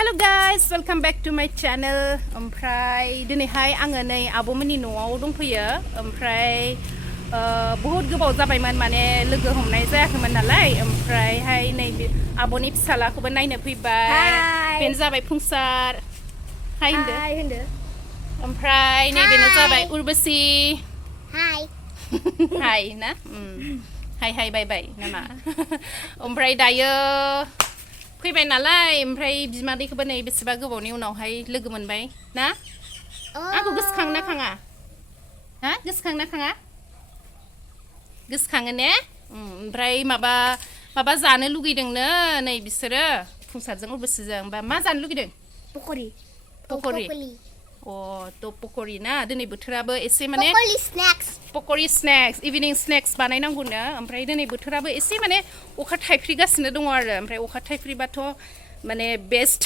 Hello guys, welcome back to my channel. ओमफ्राय दिनैहाय आङो नै आब'मोननि न'आव दंफैयो. ओमफ्राय बहुत गोबाव जाबायमोन माने लोगो हमनाय जायाखैमोन नालाय. ओमफ्रायहाय नै आब'नि फिसालाखौबो नायनो फैबाय. बेनो जाबाय फुंसार. हाय होनदो. ओमफ्राय नै बेनो जाबाय उर्वशी. हाय. हाय ना? हाय बाय बाय नामा? ओमफ्राय दायो फैबाय नालाय ओमफ्राय बिमादैखौबो नै बेसेबा गोबावनि उनावहाय लोगो मोनबाय ना आंखौ गोसोखांना खाङा हा गोसोखांना खाङा गोसोखाङो ने ओमफ्राय माबा जानो लुगैदोंनो नै बिसोरो फुंसारजों उर्वशीजों बा मा जानो लुगैदों पक'रि तो पक'रि ना दिनै बोथोराबो एसे माने पक'रि स्नेक्स इभिनिं स्नेक्स बानायनांगौनो ओमफ्राय दिनै बोथोराबो एसे माने अखा थाइफ्रिगासिनो दङ आरो ओमफ्राय अखा थाइफ्रिबाथ' माने बेस्ट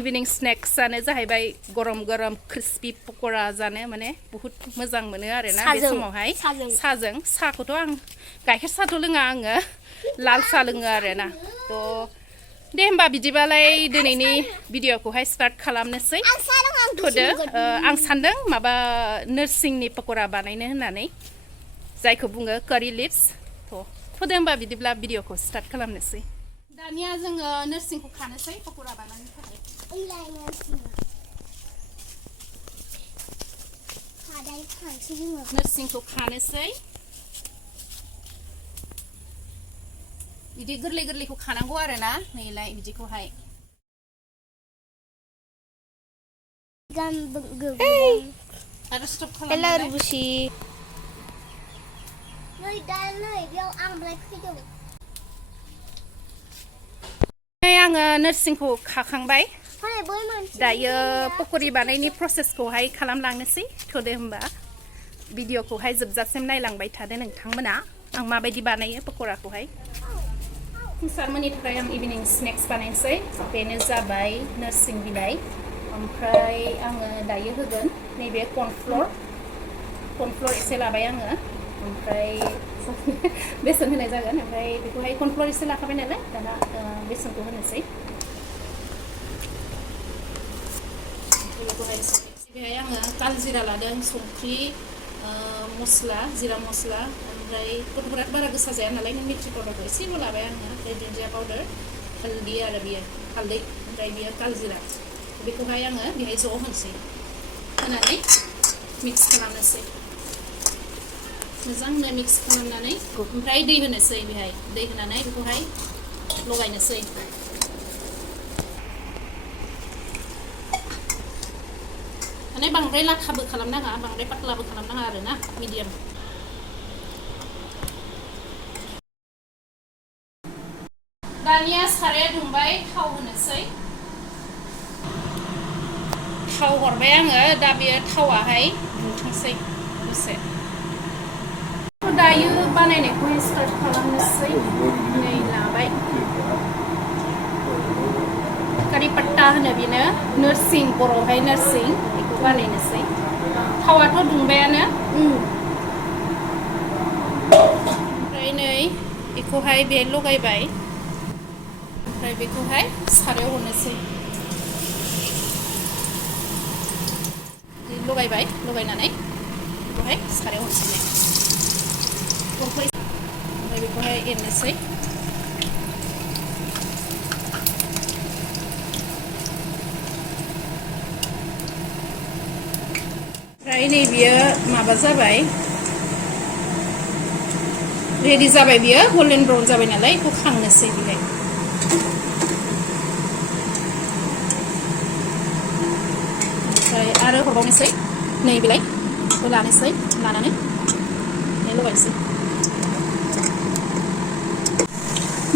इभिनिं स्नेक्सआनो जाहैबाय गरम गरम क्रिस्पि पक'रा जानो माने बहुत मोजां मोनो आरोना बे समावहाय साजों साखौथ' आं गाइखेर साहाथ' लोङा आङो लाल साहा लोङो आरोना थ' दे होमबा बिदिबालाय दिनैनि भिडिअखौहाय स्टार्ट खालामनोसै थ'दो आं सानदों माबा नोरसिंनि पक'रा बानायनो होननानै जायखौ बुङो कारि लिभ्स थ'दो होमबा बिदिब्ला भिडिअखौ स्टार्ट खालामनोसै दानिया जोङो नोरसिंखौ खानोसै पक'रा बानायनो थाखाय नोरसिंखौ खानोसै बिदि गोरलै गोरलैखौ खानांगौ आरो ना नैलाय बिदिखौहाय आरो स्टप खालामनानै आङो नोरसिंखौ खाखांबाय दायो पक'रि बानायनायनि प्रसेसखौहाय खालामलांनोसै थ'दो होमबा भिडिअखौहाय जोबजासिम नायलांबाय थादो नोंथांमोना आं माबायदि बानायो पक'राखौहाय फुंसारमोननि थाखाय आं इभिनिं स्नेक्स बानायनोसै बेनो जाबाय नोरसिं बिलाइ ओमफ्राय आङो दायो होगोन नैबे कर्नफ्ल'र एसे लाबाय आङो ओमफ्राय बेसन होनाय जागोन ओमफ्राय बेखौहाय कर्नफ्ल'र एसे लाखाबाय नालाय दाना बेसनखौ होनोसै बेहाय आङो कालजिरा लादों संख्रि मस्ला जिरा मस्ला ओमफ्राय गथ'फोरा बारा गोसा जाया नालाय मिर्चि पाउडारखौ एसेल' लाबाय आङो ओमफ्राय दुन्दिया पाउडार हालदै आरो बियो हालदै ओमफ्राय बियो कालजिरा बेखौहाय आङो बेहाय ज' होनोसै होनानै मिक्स खालामनोसै मोजांनो मिक्स खालामनानै ओमफ्राय दै होनोसै बेहाय दै होनानै बेखौहाय लगायनोसै माने बांद्राय लाथाबो खालामनाङा बांद्राय पातलाबो खालामनाङा आरोना मिडियाम दानिया साराया दुंबाय थाव होनोसै थाव हरबाय आङो दा बेयो थावाहाय दुंथोंसै दसे दायो बानायनायखौहाय स्टार्ट खालामनोसै नै लाबाय कारि पट्टा होनो बेनो नोरसिं बर'आवहाय नोरसिं बेखौ बानायनोसै थावाथ' दुंबायानो ओमफ्राय नै बेखौहाय बे लगायबाय ओमफ्राय बेखौहाय सारायाव हरनोसै लगायबाय लगायनानै बेखौहाय सारायाव हरनोसै ओमफ्राय बेखौहाय एरनोसै ओमफ्राय नै बियो माबा जाबाय रेडि जाबाय बियो गल्डेन ब्राउन जाबाय नालाय बेखौ खांनोसै बेहाय ओमफ्राय आरो हरबावनोसै नै बिलाइ बेखौ लानोसै लानानै लगायनोसै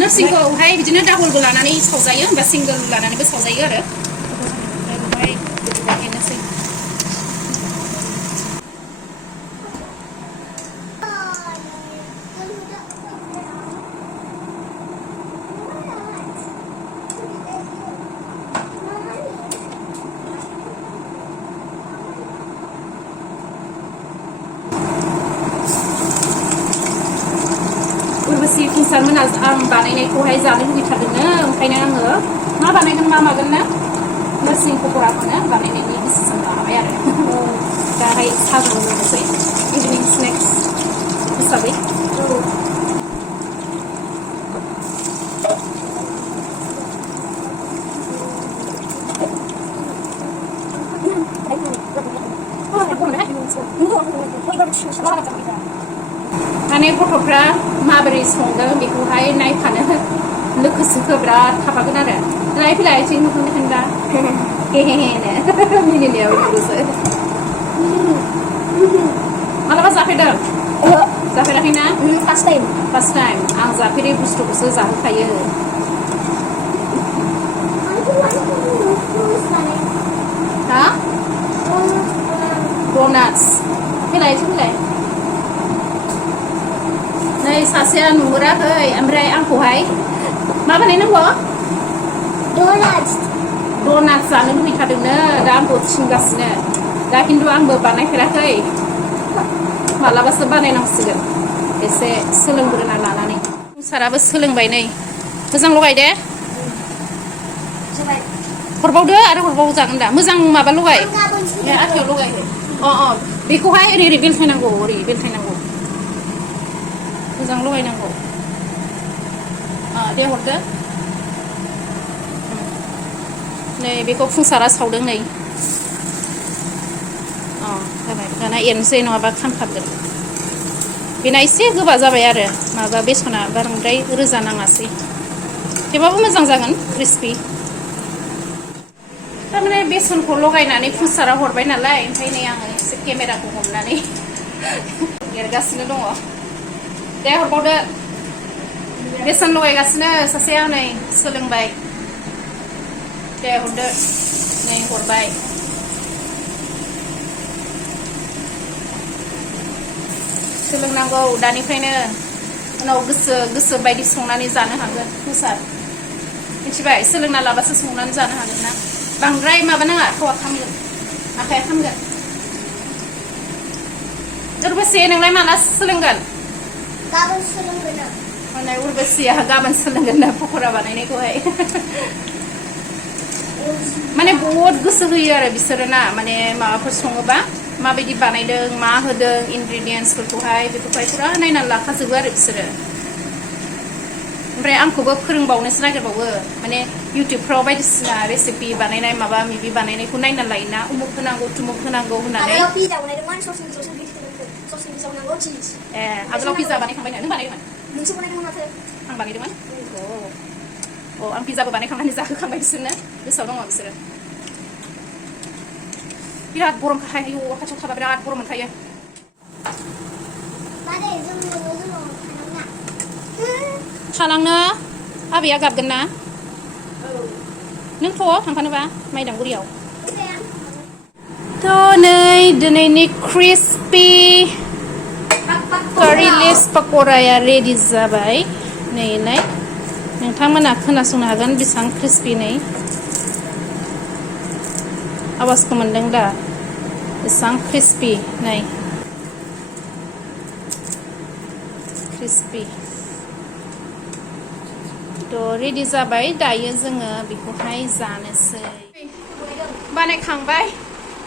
नोरसिंखौहाय बिदिनो डाबलबो लानानै सावजायो होमबा सिंगल लानानैबो सावजायो आरो ओमफ्राय बेखौहाय एरनोसै उर्वशी फुंसारमोना आं बानायनायखौहाय जानो लुगैथारदोंनो ओंखायनो आङो मा बानायगोन मा मागोन ना नोरसिं पकराखौनो बानायनायनि डिसिसन लाबाय आरो दाहाय साहाजों लोगोसे इभिनिं स्नेक्स हिसाबै माने गथ'फ्रा माबोरै संदों बेखौहाय नायफानो लोगोसेखौ बिराद थाफागोन आरो नायफैलाय थिं नुखोनो होनबा हेहेहेनो मिनिनायाव बिदिल'सो मालाबा जाफैदों जाफेराखैना फार्स्ट टाइम आं जाफेरै बुस्थुखौसो जाहोखायो हा डनाट्स फैलाय फैलाय नै सासेया नुहुराखै ओमफ्राय आंखौहाय मा बानायनांगौ डनाट्स जानो लुबैथारदोंनो दा आंखौ थिनगासिनो दा खिन्थु आंबो बानायफेराखै मालाबासो बानायनांसिगोन एसे सोलोंग्रोना लानानै साराबो सोलोंबाय नै मोजां लगाय दे हरबावदो आरो हरबाव जागोन दा मोजां माबा लगाय आखायाव लगाय बेखौहाय ओरै ओरै बेलथायनांगौ मोजां लगायनांगौ दे हरदो नै बेखौ फुंसारा सावदों नै जाबाय दाना एरनोसै नङाबा खामथाबगोन बेना एसे गोबा जाबाय आरो माबा बेसना बांद्राय रोजा नाङासै थेवबाबो मोजां जागोन क्रिस्पि थारमाने बेसनखौ लगायनानै फुंसारा हरबाय नालाय ओमफ्राय नै आङो एसे केमेराखौ हमनानै एरगासिनो दङ दे हरबावदो बेसन लगायगासिनो सासेया नै सोलोंबाय दे हरदो नै हरबाय सोलोंनांगौ दानिफ्रायनो उनाव गोसो बायदि संनानै जानो हागोन फुंसार मिथिबाय सोलोंना लाबासो संनानै जानो हागोन ना बांद्राय माबा नाङा थावा खामगोन आखाया खामगोन उर्बशी नोंलाय माला सोलोंगोन गाबोन सोलोंगोन आं माने उर्बशीया गाबोन सोलोंगोन ना पकरा बानायनायखौहाय माने बहुत गोसो होयो आरो बिसोरो ना माने माबाफोर सङोबा माबायदि बानायदों मा होदों इनग्रेडियेन्ट्सफोरखौहाय बेफोरखौहाय फुरा नायनानै लाखाजोबो आरो बिसोरो ओमफ्राय आंखौबो फोरोंबावनोसो नागिरबावो माने इउटिउबफ्राव बायदिसिना रेसिपि बानायनाय माबा माबि बानायनायखौ नायनानै लायोना उमुक होनांगौ तुमुक होनांगौ होननानै आगोलाव पिज्जा बानायखांबायनो नों बानायदोंमोन नोंसो बानायदोंमोन माथो आं बानायदोंमोन आं पिज्जाबो बानायखांनानै जाहोखांबाय बिसोरनो गोसोआव दङ बिसोरो बिराद गरम खाहायो खाथियाव थाबा बिराद गरम मोनखायो थालांनो आबैया गाबगोन ना नों थ' थांफानोबा माइदांगुरियाव थ' नै दिनैनि क्रिस्पि कारि लिभ्स पकराया रेडि जाबाय नैलाय नोंथांमोना खोनासंनो हागोन बेसेबां क्रिस्पि नै आवाजखौ मोनदों दा बेसेबां क्रिस्पि नै क्रिस्पि थ' रेडि जाबाय दायो जोङो बेखौहाय जानोसै बानायखांबाय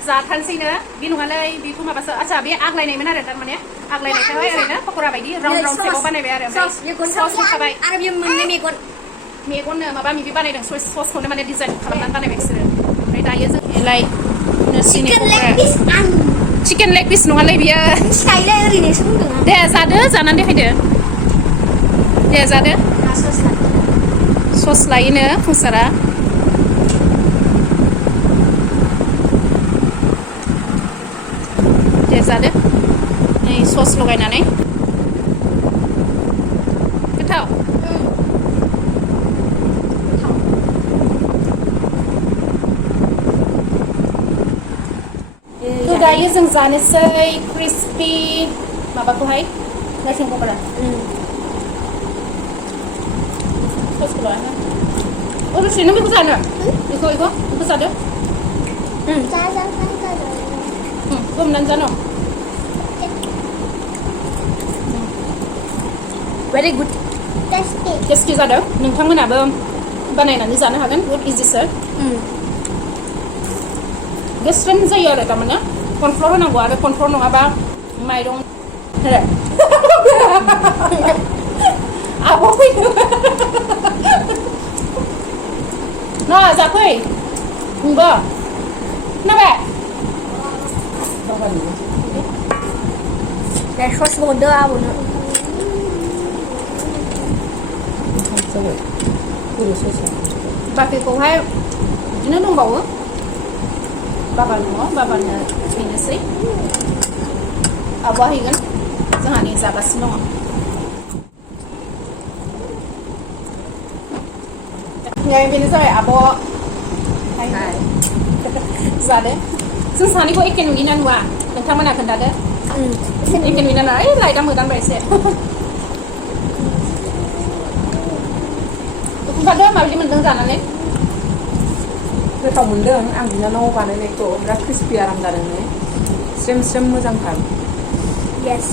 जाथारसैनो बे नङालै बेखौ माबासो आच्छा बे आग्लायनायमोन आरो थारमाने आग्लायनायखौहाय ओरैनो पकरा बायदि राउन्ड राउन्ड सेपाव बानायबाय आरो सस होखाबाय आरो बेयो मोननै मेगननो माबा माबि बानायदों ससखौनो माने डिजाइन खालामनानै बानायबाय बिसोरो ओमफ्राय दायो जों लाइक नोरसिंनि पकरा चिकेन लेग पिस नङालै बियो ओरैनोसो बुंदों दे जादो जानानै देखायदो दे जादो सस लायोनो फुंसारा दे जादो नै सस लगायनानै गोथाव दायो जों जानोसै क्रिस्पि माबाखौहाय नोरसिं पकरा ससखौ लाना उर्बशी नों बेखौ जानो बेखौ जादो हमनानै जानो भेरि गुड टेस्टि जादों नोंथांमोनाबो बानायनानै जानो हागोन बुहुत इजिसो गोसोम जायो आरो थारमाने कनफ्लर होनांगौ आरो कनफ्लर नङाबा माइरं आब' फैदो ना जाफै नोंबो खोनाबाय Deh, sos mode abona. बाखिखौहाय बिदिनो दंबावो बाबा दङ बाबानो हैनोसै आब'आ हैगोन जोंहानि जागासिनो दङ बेनो जाबाय आब' जादो जों सानैखौ एखे नुयोना नुवा नोंथांमोना खोन्थादो एखे नुयोना नुवा ओइ लाइटआ मोदानबाय एसे खोन्थादो माबायदि मोन्दों जानानै गोथाव मोनदों आं बिनानाव बानायनायखौ बिराद क्रिस्पि आराम जादों ने स्रेम स्रेम मोजांथार Yes.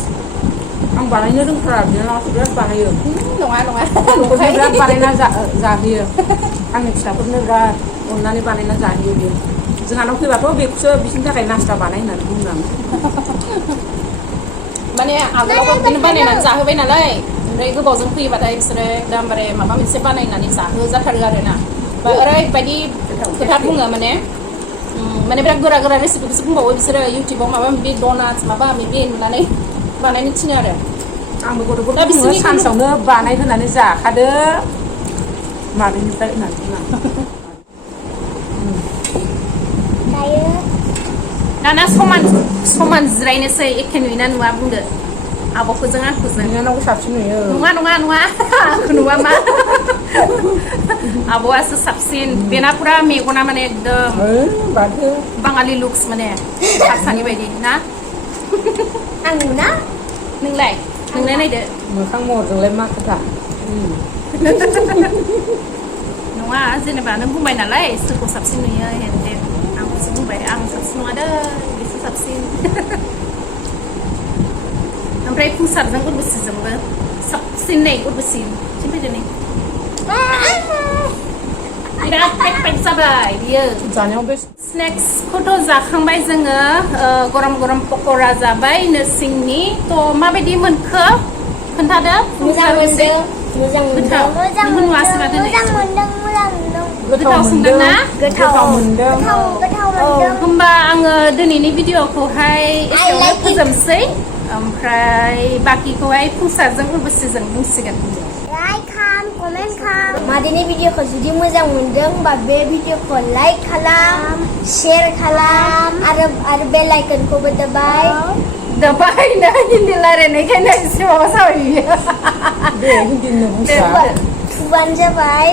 आं बानायनो रोंथारा बिनानावसो बिराद बानायो नङा नङा गथ'फोरनो बिराद बानायना जाहोयो आंनि फिसाफोरनो बिराद अननानै बानायना जाहोयो बियो जोंहानाव फैबाथ' बेखौसो बिसोरनि थाखाय नास्ता बानाय होननानै बुंदों आं माने आगोलावबो बिदिनो बानायनानै जाहोबाय नालाय ओमफ्राय गोबावजों फैयोबाथाय बिसोरो एकदमबारे माबा मोनसे बानायनानै जाहोजाथारो आरोना बा ओरैबायदि खोथा बुङो माने बिराद गोरा गोरा रेसिपिखौसो बुंबावो बिसोरो इउटुबाव माबा माबि डनाट्स माबा माबि नुनानै बानायनो थिनो आरो आंबो गथ'फोरखौ बुङो सानसेयावनो बानाय होनानै जाखादो मादैनिफ्राय होननानै बुङो दाना समान जिरायनोसै एखे नुयोना नुवा बुंदो आब'खौजों आंखौजों बिनानावखौ साबसिन नुयो नङा आंखौ नुवा मा आब'आसो साबसिन बेना पुरा मेगना माने एकदम बाङालि लुक्स माने हारसानि बायदि ना आं नुना नोंलाय नायदो मोखां महरजोंलाय मा खोथा नङा जेनेबा नों बुंबाय नालाय सोरखौ साबसिन नुयो हेन आंखौसो बुंबाय आं साबसिन नङा दै बिसोर साबसिन ओमफ्राय फुंसारजों उर्बुसिजोंबो साबसिन नै उर्बुसि फैदो नै बिराद पेक जाबाय बियो जानायाव बे स्नेक्सखौथ' जाखांबाय जोङो गरम गरम पक'रा जाबाय नोरसिंनि थ' माबायदि मोनखो खोन्थादो मोजां मोनदों गोथाव संदोंना गोथाव मोनदों होमबा आङो दिनैनि भिडिअखौहाय एसेयावनो फोजोबसै ओमफ्राय बाकिखौहाय फुंसारजों उर्बुसिजों बुंसिगोन लाइक खालाम कमेन्ट खालाम मादैनि भिडिअखौ जुदि मोजां मोनदों होमबा बे भिडिअखौ लाइक खालाम शेयार खालाम आरो बेल आइकनखौबो दबाय ना हिन्दी रायलायनायखायनो एसे माबा जाबाय बियो दे हिन्दीनो बुंसा थुबानो जाबाय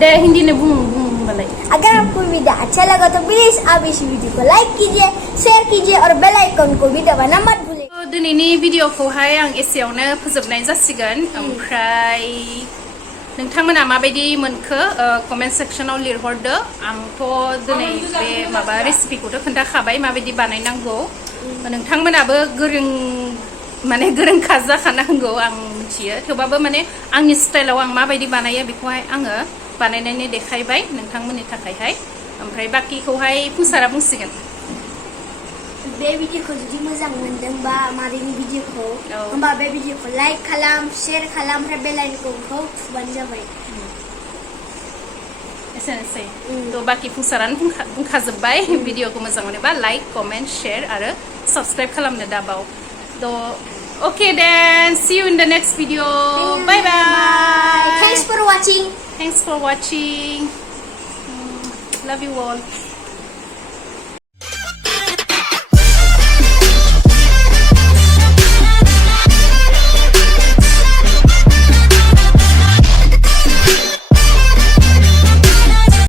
दे हिन्दीनो बुं होनबालाय अगर आपको वीडियो अच्छा लगा तो प्लीज आप इस वीडियो को लाइक कीजिए शेयर कीजिए और बेल आइकन को भी दबाना मत भूलिए दिनैनि भिडिअखौहाय आं एसेयावनो फोजोबनाय जासिगोन ओमफ्राय नोंथांमोना माबायदि मोनखो कमेन्ट सेक्सनाव लिरहरदो आंथ' दिनै बे माबा रेसिपिखौथ' खोन्थाखाबाय माबायदि बानायनांगौ नोंथांमोनाबो गोरोंखा जाखानांगौ आं मिथियो थेवबाबो माने आंनि स्टाइलाव आं माबायदि बानायो बेखौहाय आङो बानायनानै देखायबाय नोंथांमोननि थाखायहाय ओमफ्राय बाकिखौहाय फुंसारा बुंसिगोन बे भिडिअखौ जुदि मोजां मोनदोंबा मादैनि भिडिअखौ होमबा बे भिडिअखौ लाइक खालाम शेयार खालाम ओमफ्राय बेल आइकनखौ थुबानो जाबाय एसेनोसै थ' बाकी फुंसारानो बुंखाजोब्बाय भिडिअखौ मोजां मोनोबा लाइक कमेन्ट शेयार आरो साबस्क्राइब खालामनो दाबाव थ' okay then see you in the next video bye bye thanks for watching love you all